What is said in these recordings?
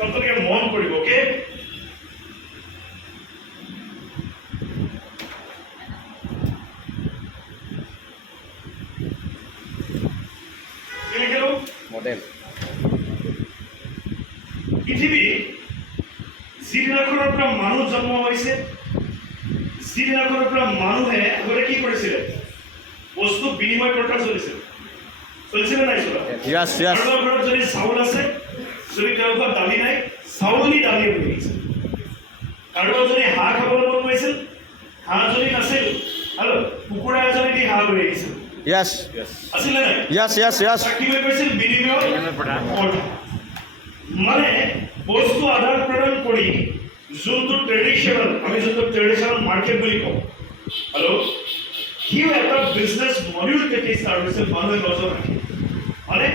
তোমালোকে মন কৰিব অ'কে কি লিখিলো? মডেল। পৃথিৱী যিদিনাখনৰ পৰা মানুহ জন্ম হৈছে যিদিনাখনৰ পৰা মানুহে আগতে কি কৰিছিলে বস্তু বিনিময় প্ৰথা চলিছিল। চলিছিলে নাই চলা ইয়াস ইয়াস কাৰোবাৰ ঘৰত যদি চাউল আছে যদি তেওঁৰ ঘৰত দালি নাই চাউল দি দালি হৈ কাৰোবাৰ যদি হাঁহ খাবলৈ মন গৈছিল হাঁহ যদি নাছিল। আৰু কুকুৰা এজনী দি হাঁহ আহিছিল? আছিলে নাই কি হৈ গৈছিল বিনিময় মানে বস্তু আদান প্ৰদান কৰি যোনটো ট্ৰেডিশ্যনেল আমি যোনটো ট্ৰেডিশ্যনেল মাৰ্কেট বুলি কওঁ হেল্ল' সিও এটা বিজনেছ মডিউল কেতিয়া ষ্টাৰ্ট হৈছিল মানুহে নজনা মানে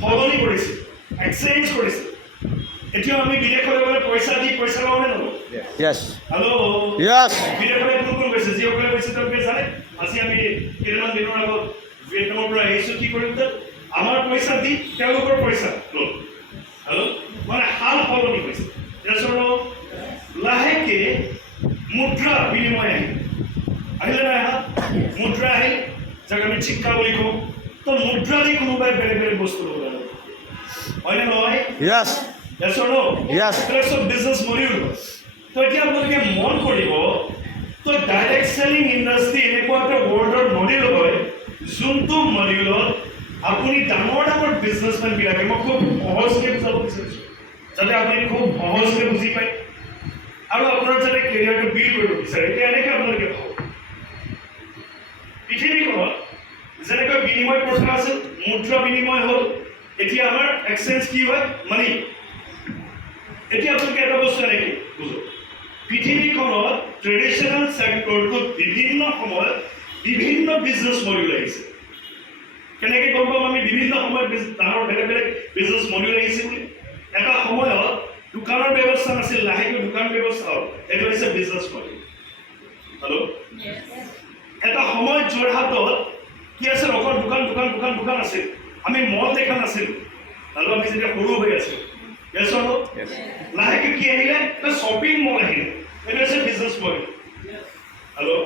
সলনি কৰিছিল এক্সচেঞ্জ কৰিছিল। এতিয়াও আমি বিদেশলৈ পইচা দি পইচা লওঁ নে ইয়াস হেল্ল' বিদেশলৈ কোন কোন গৈছে যিসকলে গৈছে তেওঁলোকে জানে। আজি আমি কেইটামান দিনৰ আগত ভিয়েটনামৰ পৰা আহিছোঁ কি কৰিম তাত? আমাৰ পইচা দি তেওঁলোকৰ পইচা হেল্ল' মানে সাল সলনি হৈছে। লাহেকে মুদ্ৰা বিনিময় আহিল। আহিলে নাই অহা মুদ্ৰা আহিল যাক আমি শিক্ষা বুলি কওঁ। তো মুদ্ৰা দি কোনোবাই বেলেগ বেলেগ বস্তু ল'ব লাগে। হয়নে নহয়? Yes or no? Yes. এইবিলাক চব বিজনেছ মডিউল তো এতিয়া আপোনালোকে মন কৰিব তো ডাইৰেক্ট চেলিং ইণ্ডাষ্ট্ৰি এনেকুৱা এটা ৱৰ্ল্ডৰ মডিউল হয় যোনটো মডিউলত আপুনি ডাঙৰ ডাঙৰ বিজনেছমেনবিলাকে মই খুব সহজকৈ বুজাব বিচাৰিছোঁ যাতে আপুনি খুব সহজকৈ বুজি পায় আৰু আপোনাৰ যাতে কেৰিয়াৰটো বিল্ড কৰিব বিচাৰে এতিয়া এনেকৈ আপোনালোকে ভাবক পৃথিৱীখনত যেনেকৈ বিনিময় প্ৰথা আছিল মুদ্ৰা বিনিময় হ'ল এতিয়া আমাৰ এক্সচেঞ্জ কি হয় মানি এতিয়া আপোনালোকে এটা বস্তু এনেকৈ বুজক পৃথিৱীখনত ট্ৰেডিশ্যনেল ছেক্টৰটোত বিভিন্ন সময়ত বিভিন্ন বিজনেছ মডিউল আহিছে কেনেকৈ গম পাম আমি? বিভিন্ন সময়ত ডাঙৰ বেলেগ বেলেগ বিজনেছ মডিউল আহিছে বুলি। এটা সময়ত দোকানৰ ব্যৱস্থা নাছিল লাহেকৈ দোকান ব্যৱস্থা হ'ল। সেইটো হৈছে বিজনেছ মডিউল হেল্ল' এটা সময়ত যোৰহাটত কি আছিল? অকল দোকান দোকান দোকান দোকান আছিল। আমি মল দেখা নাছিলোঁ। আৰু আমি যেতিয়া সৰু হৈ আছিলোঁ। লাহেকে কি আহিলে শ্বপিং মল আহিলে এইটো হৈছে বিজনেছ মডেল হেল্ল'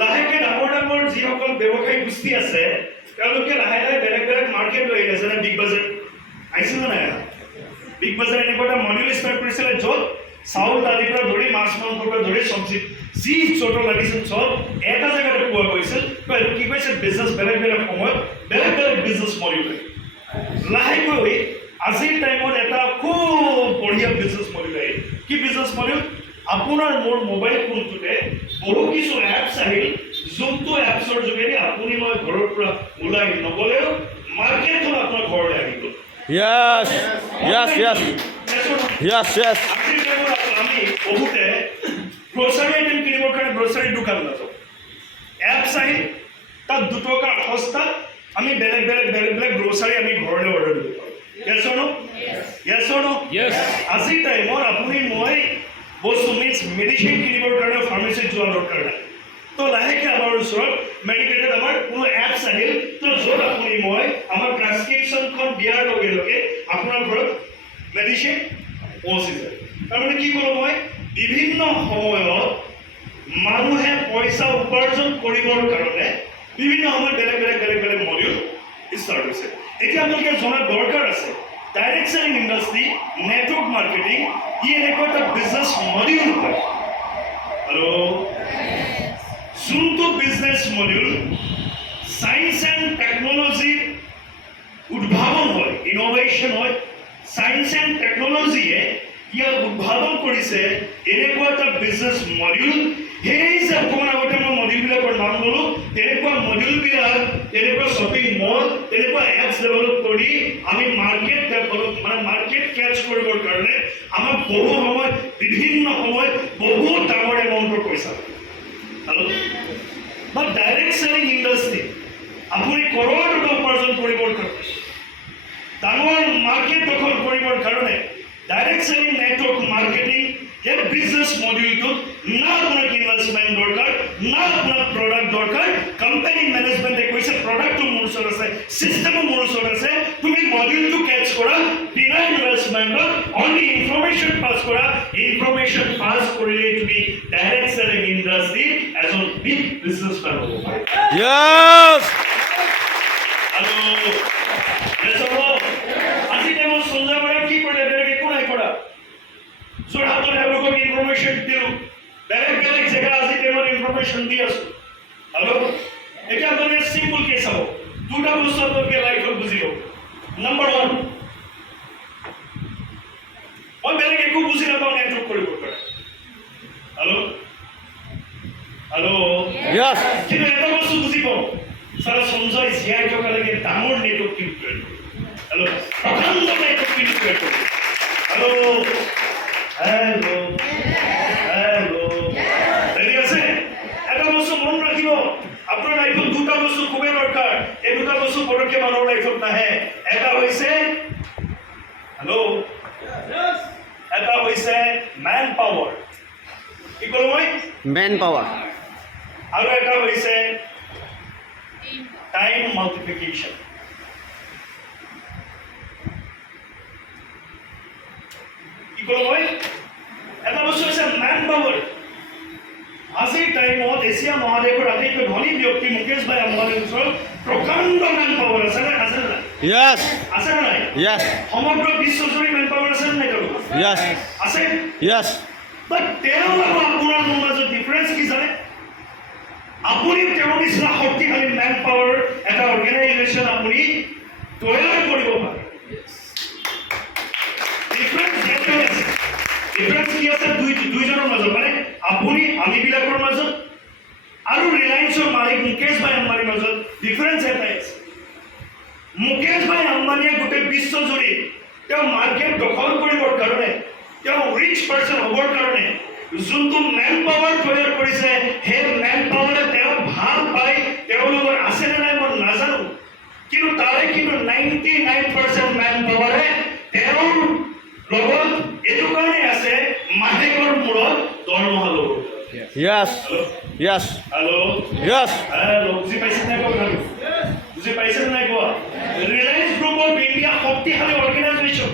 লাহেকে ডাঙৰ ডাঙৰ যিসকল ব্যৱসায়িক গোষ্ঠী আছে তেওঁলোকে লাহে লাহে বেলেগ বেলেগ মাৰ্কেট লৈ আহিলে যেনে বিগ বাজাৰ আহিছিল নে নাই? বিগ বাজাৰ এনেকুৱা এটা মডিউল ষ্টাৰ্ট কৰিছিলে য'ত চাউল দালিৰ পৰা ধৰি মাছ মাংসৰ পৰা ধৰি চব্জি যি য'ত লাগিছিল চব এটা জেগাতে পোৱা গৈছিল তো এইটো কি কৈছে বিজনেছ বেলেগ বেলেগ সময়ত বেলেগ বেলেগ বিজনেছ মডিউল লাহেকৈ আজিৰ টাইমত এটা খুব বঢ়িয়া বিজনেছ মডিউল আহিল। কি বিজনেছ মডিউল আপোনাৰ মোৰ মোবাইল ফোনটোতে বহু কিছু এপছ আহিল। যোনটো এপছৰ যোগেদি আপুনি মই ঘৰৰ পৰা ওলাই নগ'লেও মাৰ্কেট আপোনাৰ ঘৰলৈ আহি গ'ল। টাইমত আমি বহুতে গ্ৰচাৰী আইটেম কিনিবৰ কাৰণে গ্ৰচাৰী দোকান নাযাওঁ। এপছ আহিল তাত দুটকা সস্তাত আমি বেলেগ বেলেগ বেলেগ বেলেগ গ্ৰচাৰী আমি ঘৰলৈ অৰ্ডাৰ দিব পাৰোঁ। Yes or no' yes or no' Yes. আজিৰ টাইমত আপুনি মই বস্তু মিনছ মেডিচিন কিনিবৰ কাৰণে ফাৰ্মাচীত যোৱা দৰকাৰ নাই তো লাহেকৈ আমাৰ ওচৰত মেডিকেটেড আমাৰ কোনো এপছ আহিল তো য'ত আপুনি মই আমাৰ প্ৰেছক্ৰিপশ্যনখন দিয়াৰ লগে লগে আপোনাৰ ঘৰত মেডিচিন পहुঁচি যায় তাৰমানে কি ক'লোঁ মই বিভিন্ন সময়ত মানুহে পইচা উপাৰ্জন কৰিবৰ কাৰণে বিভিন্ন সময়ত বেলেগ বেলেগ বেলেগ বেলেগ মডিউল ষ্টাৰ্ট হৈছে এতিয়া আপোনালোকে জনাৰ দৰকাৰ আছে direct selling industry network marketing ই এনেকুৱা এটা বিজনেছ মডিউল হয় আৰু যোনটো বিজনেছ মডিউল চায়েন্স এণ্ড টেকন'লজিৰ উদ্ভাৱন হয় ইন'ভেশ্যন হয় চায়েন্স এণ্ড টেকন'লজিয়ে ইয়াক উদ্ভাৱন কৰিছে এনেকুৱা এটা বিজনেছ মডিউল সেই অকণমান আগতে মই মডিউলবিলাকৰ নাম ল'লোঁ। তেনেকুৱা মডিউলবিলাক তেনেকুৱা শ্বপিং মল তেনেকুৱা এপছ ডেভেলপ কৰি আমি মাৰ্কেট ডেভেলপ মানে মাৰ্কেট কেচ কৰিবৰ কাৰণে আমাক বহু সময়ত, বিভিন্ন সময়ত বহুত ডাঙৰ এমাউণ্টৰ পইচা। বা ডাইৰেক্ট চেলিং ইণ্ডাষ্ট্ৰি আপুনি কৰৰ টকা উপাৰ্জন কৰিবৰ কাৰণে, ডাঙৰ মাৰ্কেট দখল কৰিবৰ কাৰণে ডাইৰেক্ট চেলিং নেটৱৰ্ক মাৰ্কেটিং সেই বিজনেছ মডিউলটোত না আপোনাক ইনভেষ্টমেণ্ট দৰকাৰ না আপোনাক প্ৰডাক্ট দৰকাৰ কোম্পানী মেনেজমেণ্টে কৈছে প্ৰডাক্টটো মোৰ ওচৰত আছে ছিষ্টেমো মোৰ ওচৰত আছে তুমি মডিউলটো কেচ কৰা বিনা ইনভেষ্টমেণ্টত অন খালি ইনফরমেশ্যন পাছ কৰা ইনফৰমেশ্যন পাছ কৰিলে তুমি ডাইৰেক্ট চেলিং ইণ্ডাষ্ট্ৰী এজন বিগ বিজনেছমেন হ'ব পাৰে Yes. আৰু এজনৰ আজি টাইমত সঞ্জয় বৰাই কি কৰিলে বেলেগ একো নাই কৰা যোৰহাটত এওঁলোকক ইনফৰমেশ্যন দিলোঁ বেলেগ বেলেগ জেগা আজি টাইমত ইনফৰমেশ্যন দি আছোঁ হেল্ল' এতিয়া আপোনালোকে চিম্পল কেছ চাব দুটা বস্তু আপোনালোকে লাইফত বুজি লওক নাম্বাৰ ওৱান মই বেলেগ একো বুজি নাপাওঁ নেটৱৰ্ক কৰিব পৰা হেল্ল' হেল্ল' Yes. কিন্তু এটা বস্তু বুজি পাওঁ চাৰা সঞ্জয় জীয়াই থকালৈকে ডাঙৰ নেটৱৰ্ক কিন্তু ক্ৰিয়েট কৰিব নেটৱৰ্ক কিন্তু ক্ৰিয়েট কৰিব হেল্ল' হেল্ল' হেল্ল' আছে এটা বস্তু মনত ৰাখিব আপোনাৰ লাইফত দুটা বস্তু খুবেই দৰকাৰ এই দুটা বস্তু পটককৈ মানুহৰ লাইফত নাহে এটা হৈছে হেল্ল' এটা হৈছে মেন পাৱাৰ কি ক'লো মই Manpower. আৰু এটা হৈছে টাইম মাল্টিপ্লিকেশ্যন কি এটা বস্তু হৈছে মেন পাৱাৰ আজিৰ টাইমত এছিয়া মহাদেশৰ আটাইতকৈ ধনী ব্যক্তি মুকেশ ভাই আম্বানীৰ ওচৰত প্ৰকাণ্ড মেন পাৱাৰ আছে নে আছে নে নাই Yes. আছে নে নাই Yes. সমগ্ৰ বিশ্বজুৰি মেন পাৱাৰ আছে নে নাই Yes. আছে Yes. বাট তেওঁ আৰু আপোনাৰ মোৰ মাজত ডিফাৰেঞ্চ কি জানে আপুনি তেওঁৰ নিচিনা শক্তিশালী মেন পাৱাৰ এটা অৰ্গেনাইজেশ্যন আপুনি তৈয়াৰ কৰিব পাৰে ডিফাৰেঞ্চ ইয়াতে আছে ডিফাৰেঞ্চ কি আছে, দুই দুইজনৰ মাজত। মানে আপুনি আমিবিলাকৰ মাজত আৰু ৰিলায়েন্সৰ মালিক মুকেশ ভাই আম্বানীৰ মাজত ডিফাৰেঞ্চ এটাই আছে। মুকেশ ভাই আম্বানীয়ে গোটেই বিশ্বজুৰি তেওঁ মাৰ্কেট দখল কৰিবৰ কাৰণে, তেওঁ ৰিচ পাৰ্চন হ'বৰ কাৰণে যোনটো মেন পাৱাৰ তৈয়াৰ কৰিছে, সেই মেন পাৱাৰে তেওঁ ভালো পাই তেওঁলোকৰ আছেনে নাই মই নাজানো। কিন্তু তাৰে কিন্তু নাইণ্টি নাইন পাৰ্চেণ্ট মেন পাৱাৰে তেওঁৰ লগত এইটো কাৰণেই আছে মাহেকৰ মূৰত দৰমহা ল'ব Yes. Yes. Hello. Yes. Hello. বুজি পাইছে নাই কোৱা বুজি পাইছে নাই কোৱা ৰিলায়েন্স গ্ৰুপ অফ ইণ্ডিয়া শক্তিশালী অৰ্গেনাইজেশ্যন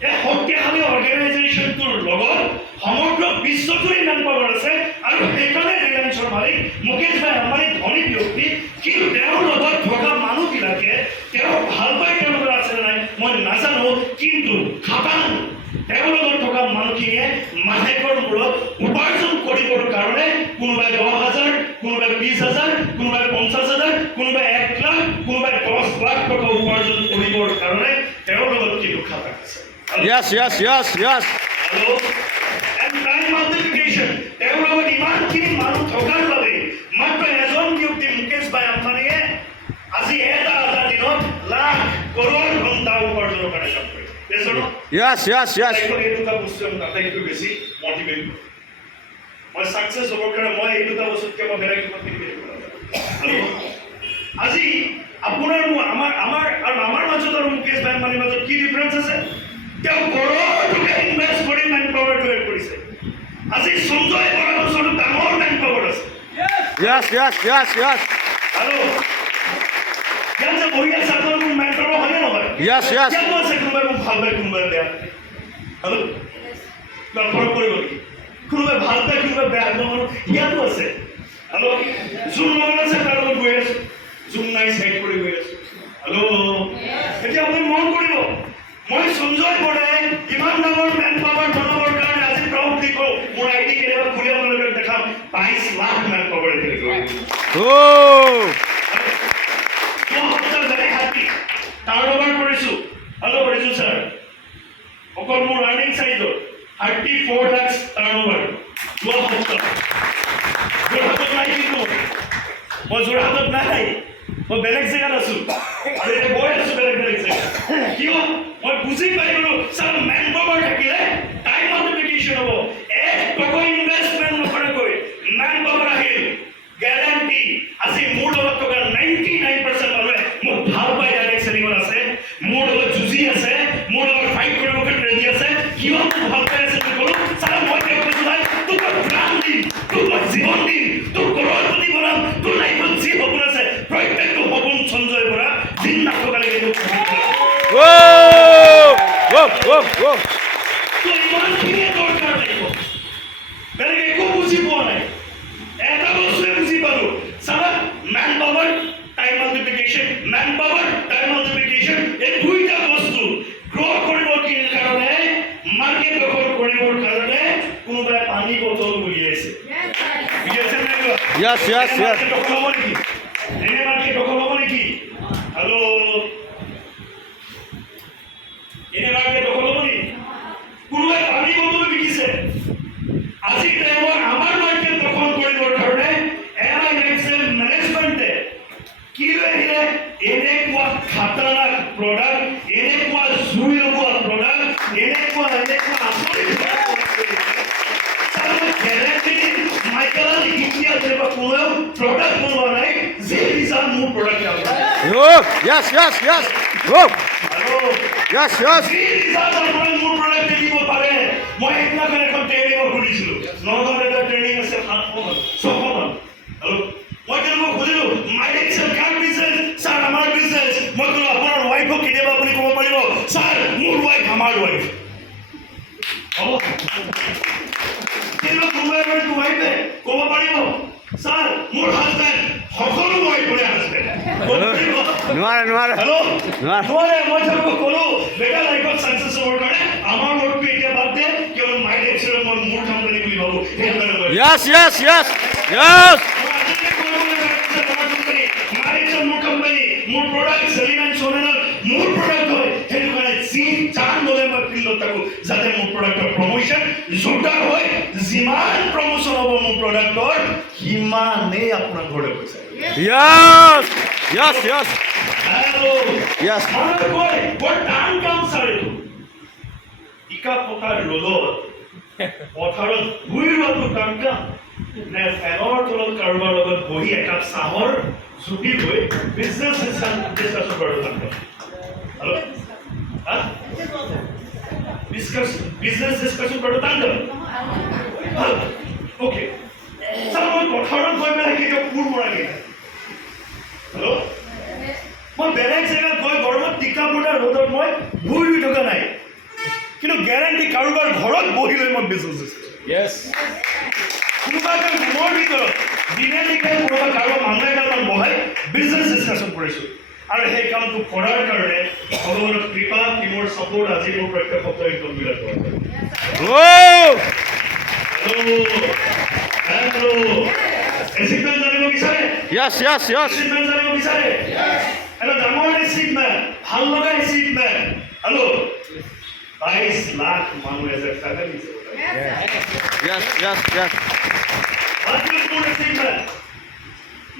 এই শক্তিশালী অৰ্গেনাইজেশ্যনটোৰ লগত সমগ্ৰ বিশ্বজুৰি ইমান পাৱাৰ আছে আৰু সেইকাৰণে ৰিলায়েন্সৰ মালিক মুকেশ ভাই আম্বানী ধনী ব্যক্তি কিন্তু তেওঁৰ লগত থকা মানুহবিলাকে তেওঁক ভালো পাই তেওঁলোকৰ আছে নে নাই মই নাজানো কিন্তু খাটাং তেওঁৰ লগত থকা মানুহখিনিয়ে মাহেকৰ মূৰত উপাৰ্জন কৰিবৰ কাৰণে কোনোবাই দহ হাজাৰ কোনোবাই বিছ হাজাৰ কোনোবাই পঞ্চাছ হাজাৰ কোনোবাই এক লাখ কোনোবাই দহ লাখ টকা উপাৰ্জন কৰিবৰ কাৰণে তেওঁৰ লগত কিন্তু খাটা আছে Yes. Yes. Yes. Yes. আৰু and time multiplication তেওঁৰ লগত ইমানখিনি মানুহ থকাৰ বাবে মাত্ৰ এজন ব্যক্তি মুকেশ ভাই আম্বানীয়ে আজি এটা এটা দিনত লাখ কৰোৰ ঘণ্টা উপাৰ্জনৰ কাৰণে কাম কৰে Yes. Yes. আটাইতকৈ এই দুটা বস্তু মোক আটাইতকৈ বেছি মটিভেট মই ছাকচেছ হ'বৰ কাৰণে মই এই দুটা বস্তুতকৈ মই বেলেগ কিবা আজি আপোনাৰ মোৰ আমাৰ আমাৰ আৰু আমাৰ মাজত আৰু মুকেশ ভাই আম্বানীৰ মাজত কি ডিফাৰেঞ্চ আছে তেওঁ কৰোৰ টকা ইনভেষ্ট কৰি মেন পাৱাৰ তৈয়াৰ কৰিছে আজি সঞ্জয় বৰাৰ ওচৰত ডাঙৰ মেন পাৱাৰ আছে Yes. Yes. Yes. Yes. আৰু ইয়াত যে বহি আছে পাৱাৰ Yes. ইয়াতো আছে কোনোবাই মোক ভালো পায় কোনোবাই বেয়া হেল্ল' ফৰক পৰিব নেকি কোনোবাই ভালো পায় কোনোবাই বেয়া মানুহ ইয়াতো আছে। হেল্ল' যোন লগত আছে তাৰ লগত গৈ আছো যোন নাই চাইড কৰি গৈ আছো হেল্ল' এতিয়া আপুনি মন কৰিব মই সঞ্জয় বৰাই ইমান ডাঙৰ মেন পাৱাৰ বনাবৰ কাৰণে আজি দেখো মোৰ আই ডি কেতিয়াবা খুলি আপোনালোকক দেখাম। বাইছ লাখ মেন পাৱাৰ এতিয়ালৈকে ಅಟ್ಟಿ ಫೋರ್ ಟ್ಯಾಕ್ಸ್ ಟರ್ನ್ಓವರ್ যোৰহাটত নাই মই বেলেগ জেগাত আছো মই আছো বেলেগ বেলেগ জেগাত কিয় মই বুজি পাৰিলো চাৰ মেন পাৱাৰ থাকিলে টাইম মাল্টিপ্লিকেশ্যন হ'ব এক টকা ইনভেষ্টমেণ্ট নকৰাকৈ মেন পাৱাৰ আহিল গেৰাণ্টি আজি মোৰ লগত টকা ninety nine percent Yes, yes, yes. Market দখল হ'ব নেকি এনে মাৰ্কেট দখল হ'ব নেকি হেল্ল' এনে মাৰ্কেট দখল হ'ব নেকি কোনোবাই পানী বটল বিকিছে আজি টাইমত আমাৰ মাৰ্কেট দখল কৰিবৰ কাৰণে এম আই এক্সেল মেনেজমেণ্টে কি লৈ আহিলে এনেকুৱা খাতাৰনাক প্ৰডাক্ট এনেকুৱা জুই লগোৱা প্ৰডাক্ট এনেকুৱা এনেকুৱা আচৰিত মাইকেল ইতিহাসে বা কোনেও প্ৰডাক্ট বনোৱা নাই যি দিছা মোৰ product Oh, yes, yes, yes. Oh, আৰু yes, yes. যি ৰিজাল্ট আপোনাৰ মোৰ প্ৰডাক্ট দিব পাৰে মই সেইদিনাখন এখন ট্ৰেইনিঙত শুনিছিলোঁ নগাঁৱত এটা ট্ৰেইনিং আছে সাতশমান ছশমান আৰু মই তেওঁলোকক সুধিলোঁ মাই এক্সেল কাৰ বিজনেছ ছাৰ আমাৰ বিজনেছ মই ক'লোঁ আপোনাৰ ৱাইফক কেতিয়াবা আপুনি ক'ব পাৰিব ছাৰ মোৰ ৱাইফ আমাৰ ৱাইফ হ'ব কিন্তু কোনোবাই এবাৰ ৱাইফে ক'ব পাৰিব ছাৰ মোৰ হাজবেণ্ড সকলো নোৱাৰে নোৱাৰে নোৱাৰে। মই তেওঁলোকক ক'লো বেটা লাইফত ছাকচেছ হ'বৰ কাৰণে আমাৰ ৱৰ্কটো এতিয়া বাদ দে কিয়নো মাইণ্ড এক্সেলত মই মোৰ কোম্পানী বুলি ভাবোঁ সেইটো কাৰণে মই- Yes, yes, yes. Yes. মই আজিলৈকে কৰিবলৈ পাৰিছোঁ আমাৰ কোম্পানী মাইণ্ড এক্সেল মোৰ কোম্পানী মোৰ প্ৰডাক্ট চেলিং এণ্ড চলেনত মোৰ প্ৰডাক্ট সেইটো কাৰণে যি জান ল'লে মই ফিল্ডত থাকোঁ যাতে মোৰ প্ৰডাক্টৰ প্ৰমোশ্যন জোৰদাৰ হয় যিমান প্ৰমোশ্যন হ'ব মোৰ প্ৰডাক্টৰ সিমানেই আপোনাৰ ঘৰলৈ পইচা Yes, yes. Hello. Yes. Mother boy, what down down sorry. Ika potar lolo. Potar bhui ro tu tanga. Ne fenor to lol karma lol bohi ekap samor zubi boy. Business is an business of world. Hello. Discuss business discussion for the tandem. Okay. Someone got her on my back, you're poor more again. Hello' মই বেলেগ জেগাত গৈ গৰমত টিকা ফটা ৰ'দত মই ভুই ৰুই থকা নাই। কিন্তু গেৰাণ্টি কাৰোবাৰ ঘৰত বহি লৈ মই বিজনেছ Yes. কোনোবা এটা ৰুমৰ ভিতৰত দিনে নিশাই কোনোবা কাৰোবাৰ মানুহ এগালমান বহাই বিজনেছ ডিছকাশ্যন কৰিছোঁ। আৰু সেই কামটো কৰাৰ কাৰণে ভগৱানৰ কৃপা টিমৰ ছাপোৰ্ট আজি মোৰ প্ৰত্যেক সপ্তাহে কৰা Oh. হেল্ল' হেল্ল' বিচাৰে? Yes, yes, yes. এচিপমেণ্ট জানিব বিচাৰে? এটা ডাঙৰ এচিভমেণ্ট ভালো লগা এচিভমেণ্ট হেল্ল' বাইছ লাখ মানুহ as a family Yes, yes, yes. আজিও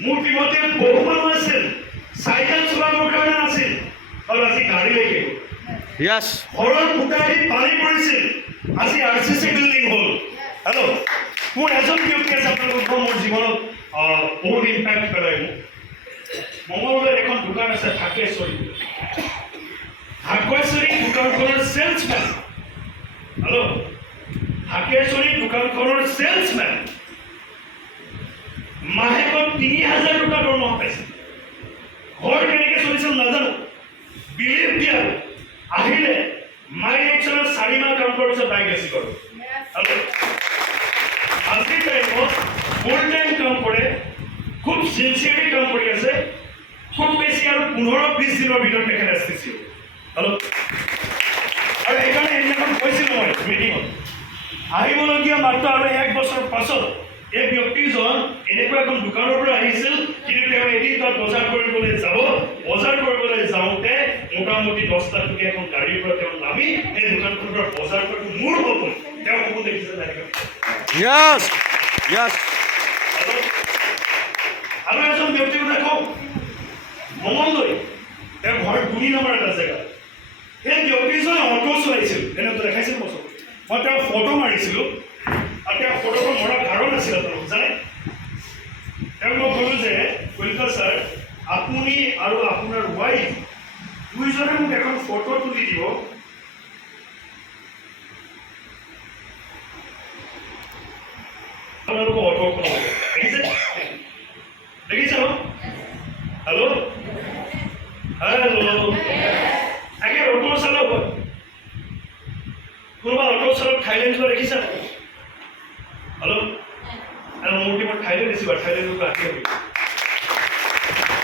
মোৰ টিমতে বহু মানুহ আছিল। চাইকেল চলাবৰ কাৰণে নাছিল। আৰু আজি গাড়ী Yes. ঘৰৰ ফুটাই পানী পৰিছিল। আজি আৰ চি চি বিল্ডিং হ'ল। হেল্ল' মোৰ এজন ব্যক্তি আছে আপোনালোকক কওঁ, মোৰ জীৱনত বহুত ইম্পেক্ট পেলাই মোক। মঙলবাৰ এখন দোকান আছে ঢাকেশ্বৰী ঢাকেশ্বৰী দোকানখনৰ চেলছমেন হেল্ল' ঢাকেশ্বৰী দোকানখনৰ চেলছমেন মাহেকত তিনি হাজাৰ টকা দৰমহা পাইছে। ঘৰ কেনেকৈ চলিছিল নাজানো। বিলিভ দিয়া আহিলে মাই এক্সনত চাৰি মাহ কাম কৰাৰ পিছত বাইক বেছি কৰোঁ। আৰু আজিৰ টাইমত ফুল টাইম কাম কৰে খুব চিনচিয়াৰলি কাম কৰি আছে খুব বেছি আৰু পোন্ধৰ বিছ দিনৰ ভিতৰত তেখেত এছ টি চি হেল্ল' আৰু সেইকাৰণে সেইদিনাখন কৈছিলোঁ মই মিটিঙত আহিবলগীয়া মাত্ৰ আৰু এক বছৰ পাছত এই ব্যক্তিজন এনেকুৱা এখন দোকানৰ পৰা আহিছিল, কিন্তু তেওঁ এদিন তাত বজাৰ কৰিবলৈ যাব, বজাৰ কৰিবলৈ যাওঁতে মোটামুটি দহটা টকীয়া এখন গাড়ীৰ পৰা তেওঁ নামি এই দোকানখনৰ বজাৰ কৰাটো মোৰ সপোন তেওঁ সপোন দেখিছে। Yes. Yes. আৰু এজন ব্যক্তিৰ কথা কওঁ মঙলদৈ তেওঁৰ ঘৰ গুণী নামৰ এটা জেগা। সেই ব্যক্তিজনে অটো চলাইছিল এনেকৈ দেখাইছিল মই মই তেওঁৰ ফটো মাৰিছিলোঁ। আৰু তেওঁ ফটোখন মৰাৰ কাৰণ আছিল আপোনালোক, জানে? তেওঁক মই ক'লোঁ যে কলিতা ছাৰ, আপুনি আৰু আপোনাৰ ৱাইফ দুইজনে মোক এখন ফটো তুলি দিব আপোনালোকৰ অটোখন হ'ব দেখিছে দেখিছে ন হেল্ল' হেল্ল' একে অটো চালক হয় কোনোবা তোমালোকৰ ওচৰত থাইলেণ্ড যোৱা দেখিছা টিমত থাইলেণ্ড দিছোঁ বাৰু থাইলেণ্ডৰ পৰা আহি আমি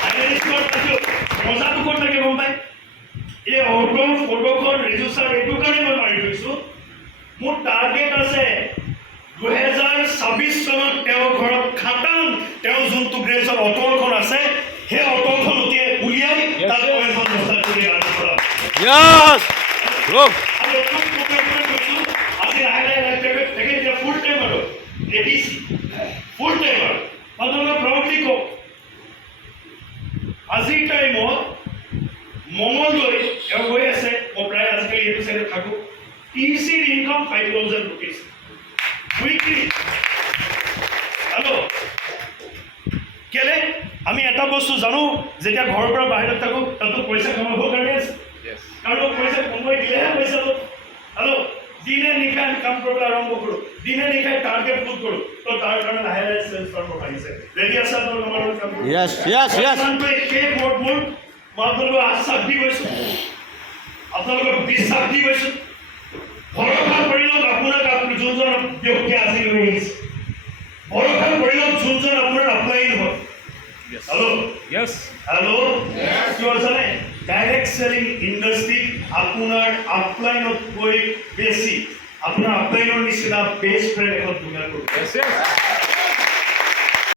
থাইলেণ্ড স্কোৱাড পাইছোঁ মজাটো ক'ত লাগে গম পায় এই অটো ফটোখন ৰেজিষ্টাৰ এইটো কাৰণে মই মাৰি থৈছোঁ। মোৰ টাৰ্গেট আছে দুহেজাৰ ছাব্বিছ চনত তেওঁৰ ঘৰত খাটাং তেওঁ যোনটো গ্ৰেজৰ অটলখন আছে সেই অটলখন উলিয়াই উলিয়াই তাত এখন ব্যৱস্থা কৰি আৰম্ভ Yes. Go. আৰু একদম প্ৰকাশ কৈছোঁ আজি লাহে লাহে লাহে তেখেত তেখেত এতিয়া ফুল টাইম আৰু টাইম আৰু আপোনালোকে প্ৰাউডলি কওক আজিৰ টাইমত মঙলদৈ তেওঁ গৈ আছে মই প্ৰায় আজিকালি এইটো চাইডে থাকোঁ টি চিৰ income five thousand rupees weekly hello' কেলে আমি এটা বস্তু জানো যেতিয়া ঘৰৰ পৰা বাহিৰত থাকোঁ তাতো পইচা কমাবৰ কাৰণে আছে কাৰোবাক পইচা কমাই দিলেহে পইচা ল'ব হেল্ল' দিনে নিশাই আমি কাম কৰিবলৈ আৰম্ভ কৰোঁ দিনে নিশাই টাৰ্গেট পুট কৰোঁ তো তাৰ কাৰণে লাহে লাহে চেঞ্জ কৰিব আহিছে ৰেডি আছে আপোনালোক আমাৰ লগত কাম কৰিব? Yes, yes, yes. আপোনালোকে সেই ভোটবোৰ মই আপোনালোকক আশ্বাস দি গৈছোঁ আপোনালোকক বিশ্বাস দি গৈছোঁ ভৰসা কৰি লওক আপোনাক আপুনি যোনজন ব্যক্তি আজি লৈ আহিছে ভৰসা কৰি লওক যোনজন আপোনাৰ আপলাইন হয় হেল্ল' Yes. হেল্ল' কি হ'ল জানে ডাইৰেক্ট চেলিং ইণ্ডাষ্ট্ৰীত আপোনাৰ আপলাইনতকৈ বেছি আপোনাৰ আপলাইনৰ নিচিনা বেষ্ট ফ্ৰেণ্ড এখন ধুনীয়া কৰিব Yes, yes.